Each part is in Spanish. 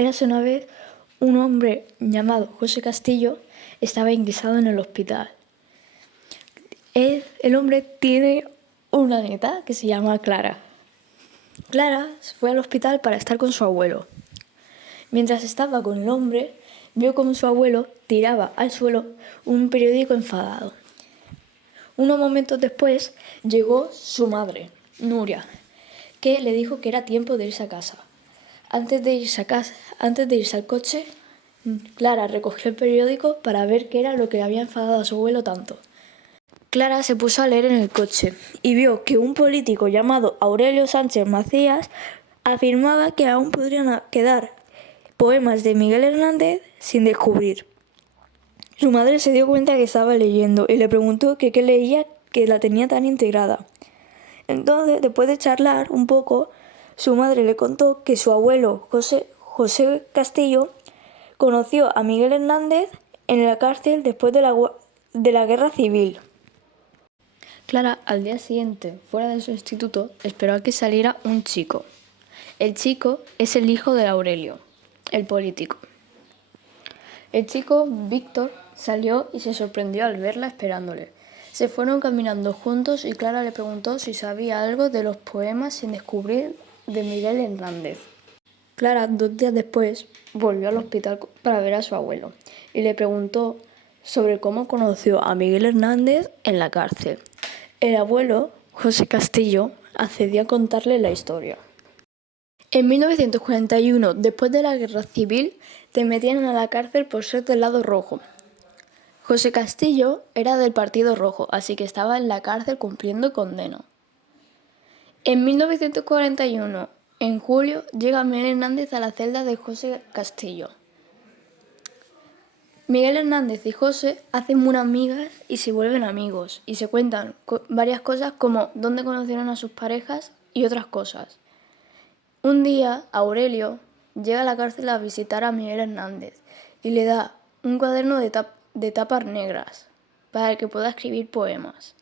Érase una vez un hombre llamado José Castillo estaba ingresado en el hospital. El hombre tiene una nieta que se llama Clara. Clara fue al hospital para estar con su abuelo. Mientras estaba con el hombre, vio como su abuelo tiraba al suelo un periódico enfadado. Unos momentos después llegó su madre, Nuria, que le dijo que era tiempo de irse a casa. Antes de irse al coche, Clara recogió el periódico para ver qué era lo que había enfadado a su abuelo tanto. Clara se puso a leer en el coche y vio que un político llamado Aurelio Sánchez Macías afirmaba que aún podrían quedar poemas de Miguel Hernández sin descubrir. Su madre se dio cuenta que estaba leyendo y le preguntó que qué leía que la tenía tan integrada. Entonces, después de charlar un poco, su madre le contó que su abuelo José Castillo conoció a Miguel Hernández en la cárcel después de la Guerra Civil. Clara, al día siguiente, fuera de su instituto, esperó a que saliera un chico. El chico es el hijo de Aurelio, el político. El chico, Víctor, salió y se sorprendió al verla esperándole. Se fueron caminando juntos y Clara le preguntó si sabía algo de los poemas sin descubrir de Miguel Hernández. Clara, 2 días después, volvió al hospital para ver a su abuelo y le preguntó sobre cómo conoció a Miguel Hernández en la cárcel. El abuelo, José Castillo, accedió a contarle la historia. En 1941, después de la Guerra Civil, te metían a la cárcel por ser del lado rojo. José Castillo era del Partido Rojo, así que estaba en la cárcel cumpliendo condena. En 1941, en julio, llega Miguel Hernández a la celda de José Castillo. Miguel Hernández y José hacen buenas amigas y se vuelven amigos, y se cuentan varias cosas como dónde conocieron a sus parejas y otras cosas. Un día, Aurelio llega a la cárcel a visitar a Miguel Hernández y le da un cuaderno de tapas negras para que pueda escribir poemas.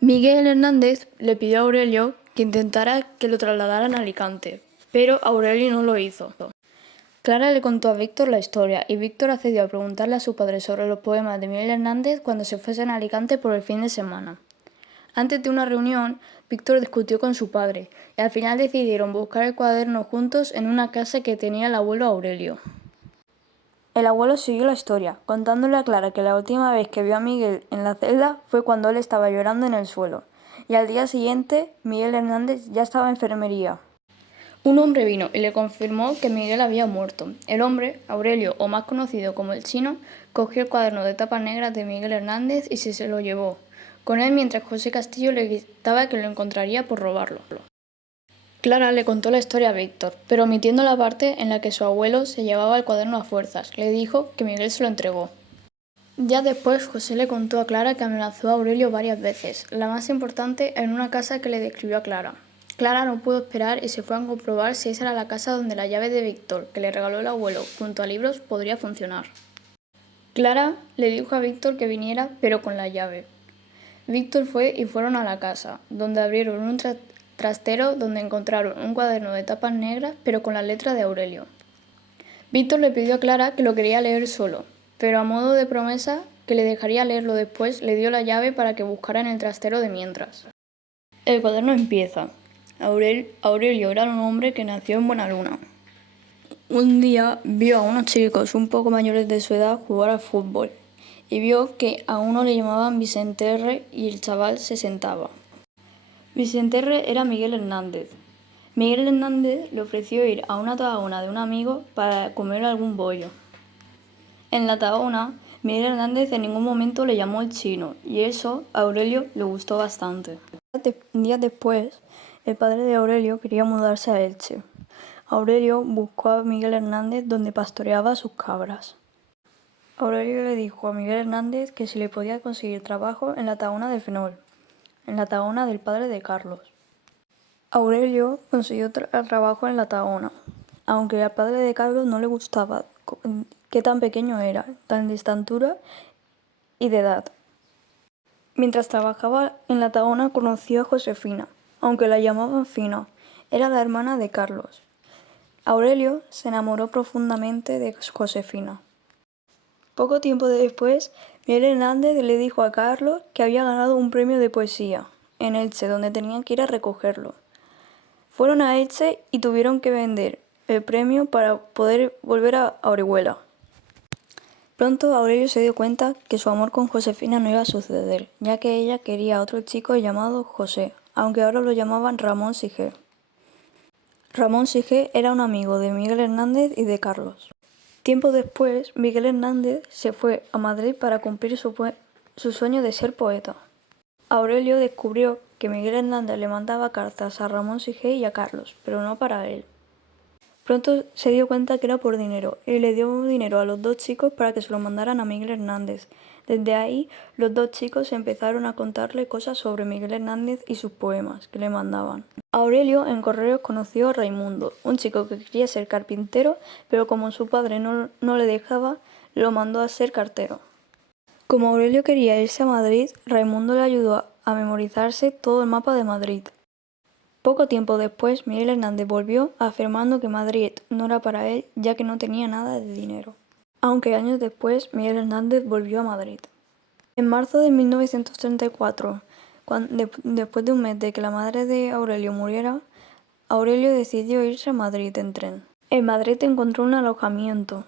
Miguel Hernández le pidió a Aurelio que intentara que lo trasladaran a Alicante, pero Aurelio no lo hizo. Clara le contó a Víctor la historia y Víctor accedió a preguntarle a su padre sobre los poemas de Miguel Hernández cuando se fuesen a Alicante por el fin de semana. Antes de una reunión, Víctor discutió con su padre y al final decidieron buscar el cuaderno juntos en una casa que tenía el abuelo Aurelio. El abuelo siguió la historia, contándole a Clara que la última vez que vio a Miguel en la celda fue cuando él estaba llorando en el suelo, y al día siguiente Miguel Hernández ya estaba en enfermería. Un hombre vino y le confirmó que Miguel había muerto. El hombre, Aurelio, o más conocido como el Chino, cogió el cuaderno de tapas negras de Miguel Hernández y se lo llevó con él mientras José Castillo le gritaba que lo encontraría por robarlo. Clara le contó la historia a Víctor, pero omitiendo la parte en la que su abuelo se llevaba el cuaderno a fuerzas. Le dijo que Miguel se lo entregó. Ya después, José le contó a Clara que amenazó a Aurelio varias veces, la más importante en una casa que le describió a Clara. Clara no pudo esperar y se fue a comprobar si esa era la casa donde la llave de Víctor, que le regaló el abuelo, junto a libros, podría funcionar. Clara le dijo a Víctor que viniera, pero con la llave. Víctor fue y fueron a la casa, donde abrieron un trastero donde encontraron un cuaderno de tapas negras, pero con la letra de Aurelio. Víctor le pidió a Clara que lo quería leer solo, pero a modo de promesa que le dejaría leerlo después, le dio la llave para que buscara en el trastero de mientras. El cuaderno empieza. Aurelio era un hombre que nació en Buena Luna. Un día vio a unos chicos un poco mayores de su edad jugar al fútbol y vio que a uno le llamaban Vicente R. y el chaval se sentaba. Vicente R. era Miguel Hernández. Miguel Hernández le ofreció ir a una tabona de un amigo para comer algún bollo. En la tabona, Miguel Hernández en ningún momento le llamó el Chino y eso a Aurelio le gustó bastante. Días después, el padre de Aurelio quería mudarse a Elche. Aurelio buscó a Miguel Hernández donde pastoreaba sus cabras. Aurelio le dijo a Miguel Hernández que si le podía conseguir trabajo en la tabona de Fenol, en la tabona del padre de Carlos. Aurelio consiguió trabajo en la tabona, aunque al padre de Carlos no le gustaba qué tan pequeño era, tan de estatura y de edad. Mientras trabajaba en la tabona conoció a Josefina, aunque la llamaban Fina, era la hermana de Carlos. Aurelio se enamoró profundamente de Josefina. Poco tiempo después, Miguel Hernández le dijo a Carlos que había ganado un premio de poesía en Elche, donde tenían que ir a recogerlo. Fueron a Elche y tuvieron que vender el premio para poder volver a Orihuela. Pronto Aurelio se dio cuenta que su amor con Josefina no iba a suceder, ya que ella quería a otro chico llamado José, aunque ahora lo llamaban Ramón Sige. Ramón Sige era un amigo de Miguel Hernández y de Carlos. Tiempo después, Miguel Hernández se fue a Madrid para cumplir su sueño de ser poeta. Aurelio descubrió que Miguel Hernández le mandaba cartas a Ramón Sige y a Carlos, pero no para él. Pronto se dio cuenta que era por dinero y le dio dinero a los dos chicos para que se lo mandaran a Miguel Hernández. Desde ahí, los dos chicos empezaron a contarle cosas sobre Miguel Hernández y sus poemas que le mandaban. Aurelio en correos conoció a Raimundo, un chico que quería ser carpintero, pero como su padre no le dejaba, lo mandó a ser cartero. Como Aurelio quería irse a Madrid, Raimundo le ayudó a memorizarse todo el mapa de Madrid. Poco tiempo después, Miguel Hernández volvió afirmando que Madrid no era para él, ya que no tenía nada de dinero. Aunque años después, Miguel Hernández volvió a Madrid. En marzo de 1934, después de un mes de que la madre de Aurelio muriera, Aurelio decidió irse a Madrid en tren. En Madrid encontró un alojamiento,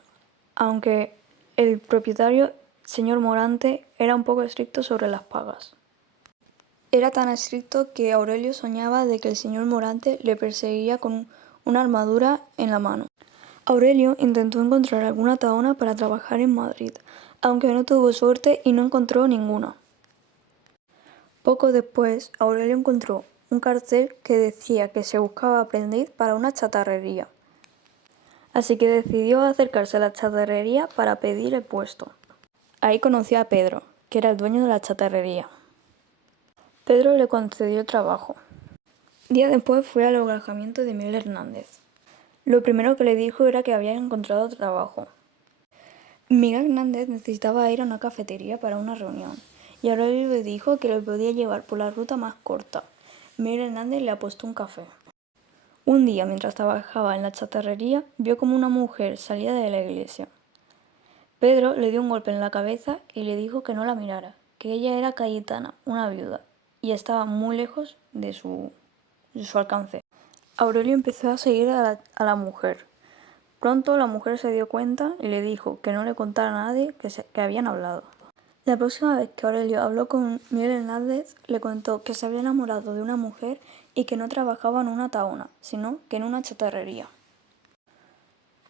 aunque el propietario, señor Morante, era un poco estricto sobre las pagas. Era tan estricto que Aurelio soñaba de que el señor Morante le perseguía con una armadura en la mano. Aurelio intentó encontrar alguna tahona para trabajar en Madrid, aunque no tuvo suerte y no encontró ninguna. Poco después, Aurelio encontró un cartel que decía que se buscaba aprendiz para una chatarrería. Así que decidió acercarse a la chatarrería para pedir el puesto. Ahí conoció a Pedro, que era el dueño de la chatarrería. Pedro le concedió el trabajo. Días después fue al alojamiento de Miguel Hernández. Lo primero que le dijo era que había encontrado trabajo. Miguel Hernández necesitaba ir a una cafetería para una reunión, y Aurelio le dijo que lo podía llevar por la ruta más corta. Miguel Hernández le apostó un café. Un día, mientras trabajaba en la chatarrería, vio como una mujer salía de la iglesia. Pedro le dio un golpe en la cabeza y le dijo que no la mirara, que ella era Cayetana, una viuda, y estaba muy lejos de su alcance. Aurelio empezó a seguir a la mujer. Pronto la mujer se dio cuenta y le dijo que no le contara a nadie que habían hablado. La próxima vez que Aurelio habló con Miguel Hernández, le contó que se había enamorado de una mujer y que no trabajaba en una tahona, sino que en una chatarrería.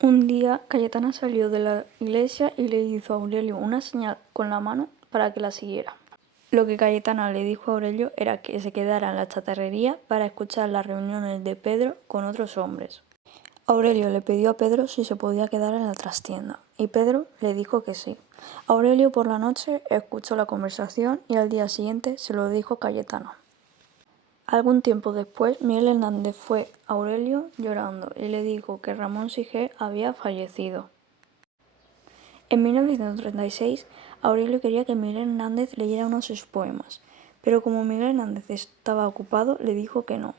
Un día, Cayetana salió de la iglesia y le hizo a Aurelio una señal con la mano para que la siguiera. Lo que Cayetana le dijo a Aurelio era que se quedara en la chatarrería para escuchar las reuniones de Pedro con otros hombres. Aurelio le pidió a Pedro si se podía quedar en la trastienda, y Pedro le dijo que sí. Aurelio por la noche escuchó la conversación y al día siguiente se lo dijo Cayetana. Algún tiempo después, Miguel Hernández fue a Aurelio llorando y le dijo que Ramón Sige había fallecido. En 1936, Aurelio quería que Miguel Hernández leyera uno de sus poemas, pero como Miguel Hernández estaba ocupado, le dijo que no,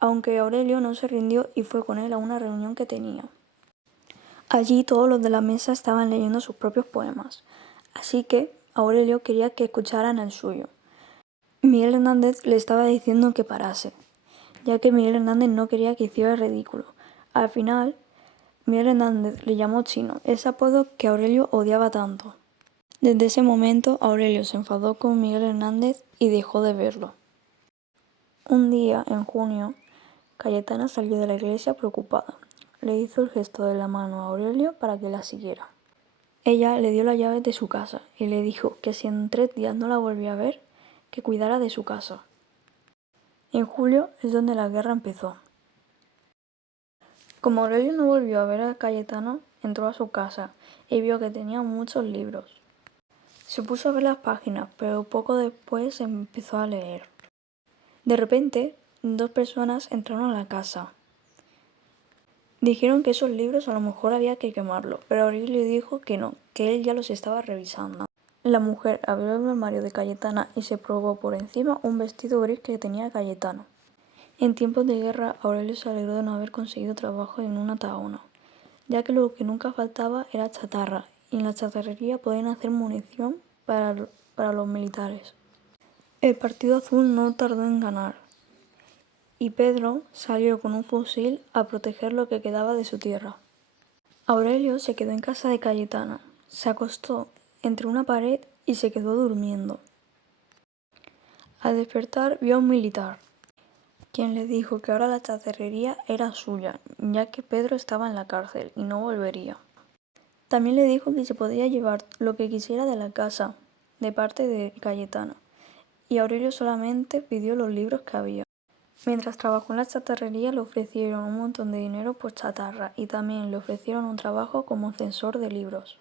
aunque Aurelio no se rindió y fue con él a una reunión que tenía. Allí todos los de la mesa estaban leyendo sus propios poemas, así que Aurelio quería que escucharan el suyo. Miguel Hernández le estaba diciendo que parase, ya que Miguel Hernández no quería que hiciera el ridículo. Al final, Miguel Hernández le llamó Chino, ese apodo que Aurelio odiaba tanto. Desde ese momento, Aurelio se enfadó con Miguel Hernández y dejó de verlo. Un día, en junio, Cayetana salió de la iglesia preocupada. Le hizo el gesto de la mano a Aurelio para que la siguiera. Ella le dio las llaves de su casa y le dijo que si en 3 días no la volvía a ver, que cuidara de su casa. En julio es donde la guerra empezó. Como Aurelio no volvió a ver a Cayetano, entró a su casa y vio que tenía muchos libros. Se puso a ver las páginas, pero poco después empezó a leer. De repente, 2 personas entraron a la casa. Dijeron que esos libros a lo mejor había que quemarlos, pero Aurelio dijo que no, que él ya los estaba revisando. La mujer abrió el armario de Cayetana y se probó por encima un vestido gris que tenía Cayetano. En tiempos de guerra, Aurelio se alegró de no haber conseguido trabajo en una tahona, ya que lo que nunca faltaba era chatarra, y en la chatarrería podían hacer munición para los militares. El Partido Azul no tardó en ganar, y Pedro salió con un fusil a proteger lo que quedaba de su tierra. Aurelio se quedó en casa de Cayetana, se acostó entre una pared y se quedó durmiendo. Al despertar vio a un militar, quien le dijo que ahora la chatarrería era suya, ya que Pedro estaba en la cárcel y no volvería. También le dijo que se podía llevar lo que quisiera de la casa, de parte de Cayetana, y Aurelio solamente pidió los libros que había. Mientras trabajó en la chatarrería le ofrecieron un montón de dinero por chatarra y también le ofrecieron un trabajo como censor de libros.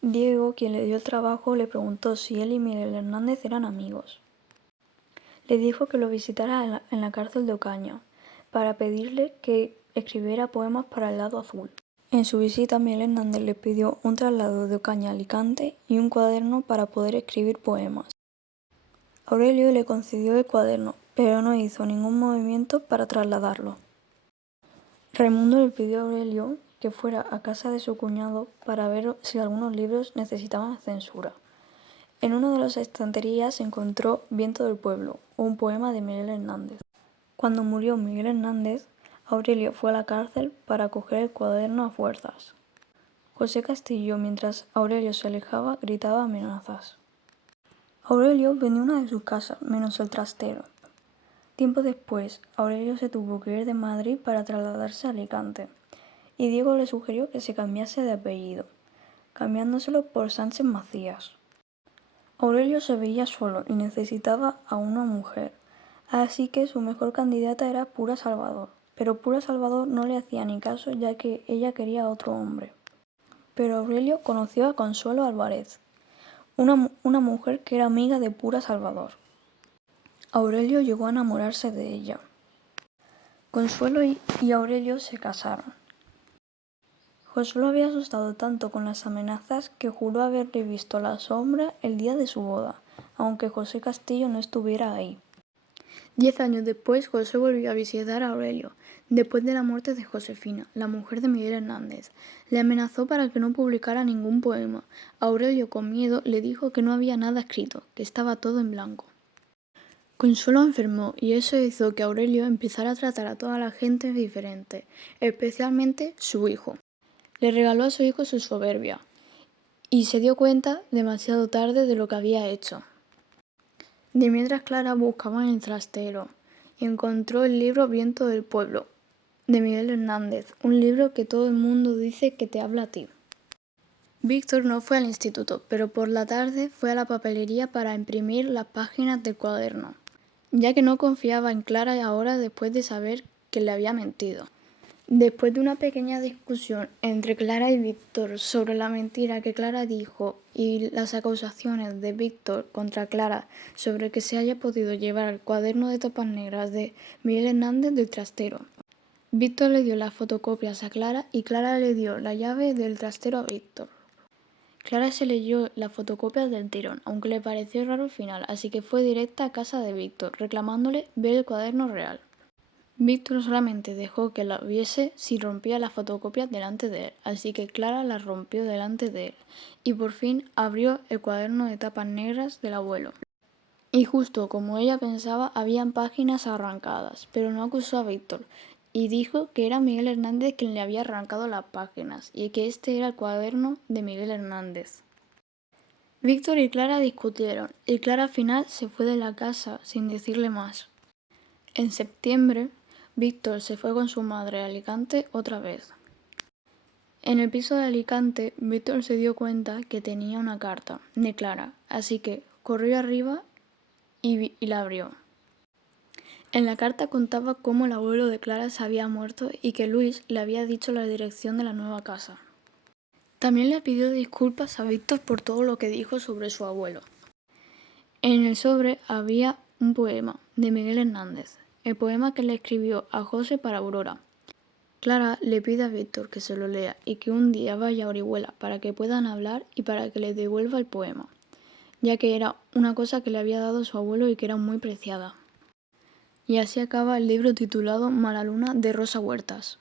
Diego, quien le dio el trabajo, le preguntó si él y Miguel Hernández eran amigos. Le dijo que lo visitara en la cárcel de Ocaña, para pedirle que escribiera poemas para el lado azul. En su visita, Miguel Hernández le pidió un traslado de Ocaña a Alicante y un cuaderno para poder escribir poemas. Aurelio le concedió el cuaderno, pero no hizo ningún movimiento para trasladarlo. Raimundo le pidió a Aurelio que fuera a casa de su cuñado para ver si algunos libros necesitaban censura. En una de las estanterías se encontró Viento del Pueblo, un poema de Miguel Hernández. Cuando murió Miguel Hernández, Aurelio fue a la cárcel para coger el cuaderno a fuerzas. José Castillo, mientras Aurelio se alejaba, gritaba amenazas. Aurelio vendió una de sus casas, menos el trastero. Tiempo después, Aurelio se tuvo que ir de Madrid para trasladarse a Alicante, y Diego le sugirió que se cambiase de apellido, cambiándoselo por Sánchez Macías. Aurelio se veía solo y necesitaba a una mujer, así que su mejor candidata era Pura Salvador, pero Pura Salvador no le hacía ni caso ya que ella quería a otro hombre. Pero Aurelio conoció a Consuelo Álvarez, una mujer que era amiga de Pura Salvador. Aurelio llegó a enamorarse de ella. Consuelo y Aurelio se casaron. Consuelo había asustado tanto con las amenazas que juró haberle visto la sombra el día de su boda, aunque José Castillo no estuviera ahí. 10 años después, José volvió a visitar a Aurelio, después de la muerte de Josefina, la mujer de Miguel Hernández. Le amenazó para que no publicara ningún poema. Aurelio, con miedo, le dijo que no había nada escrito, que estaba todo en blanco. Consuelo enfermó y eso hizo que Aurelio empezara a tratar a toda la gente diferente, especialmente su hijo. Le regaló a su hijo su soberbia y se dio cuenta demasiado tarde de lo que había hecho. De mientras Clara buscaba en el trastero y encontró el libro Viento del Pueblo, de Miguel Hernández, un libro que todo el mundo dice que te habla a ti. Víctor no fue al instituto, pero por la tarde fue a la papelería para imprimir las páginas del cuaderno, ya que no confiaba en Clara ahora después de saber que le había mentido. Después de una pequeña discusión entre Clara y Víctor sobre la mentira que Clara dijo y las acusaciones de Víctor contra Clara sobre que se haya podido llevar el cuaderno de tapas negras de Miguel Hernández del trastero, Víctor le dio las fotocopias a Clara y Clara le dio la llave del trastero a Víctor. Clara se leyó las fotocopias del tirón, aunque le pareció raro el final, así que fue directa a casa de Víctor, reclamándole ver el cuaderno real. Víctor solamente dejó que la viese si rompía las fotocopias delante de él, así que Clara las rompió delante de él, y por fin abrió el cuaderno de tapas negras del abuelo. Y justo como ella pensaba, habían páginas arrancadas, pero no acusó a Víctor, y dijo que era Miguel Hernández quien le había arrancado las páginas, y que este era el cuaderno de Miguel Hernández. Víctor y Clara discutieron, y Clara al final se fue de la casa sin decirle más. En septiembre, Víctor se fue con su madre a Alicante otra vez. En el piso de Alicante, Víctor se dio cuenta que tenía una carta de Clara, así que corrió arriba y la abrió. En la carta contaba cómo el abuelo de Clara se había muerto y que Luis le había dicho la dirección de la nueva casa. También le pidió disculpas a Víctor por todo lo que dijo sobre su abuelo. En el sobre había un poema de Miguel Hernández, el poema que le escribió a José para Aurora. Clara le pide a Víctor que se lo lea y que un día vaya a Orihuela para que puedan hablar y para que le devuelva el poema, ya que era una cosa que le había dado su abuelo y que era muy preciada. Y así acaba el libro titulado Mala Luna de Rosa Huertas.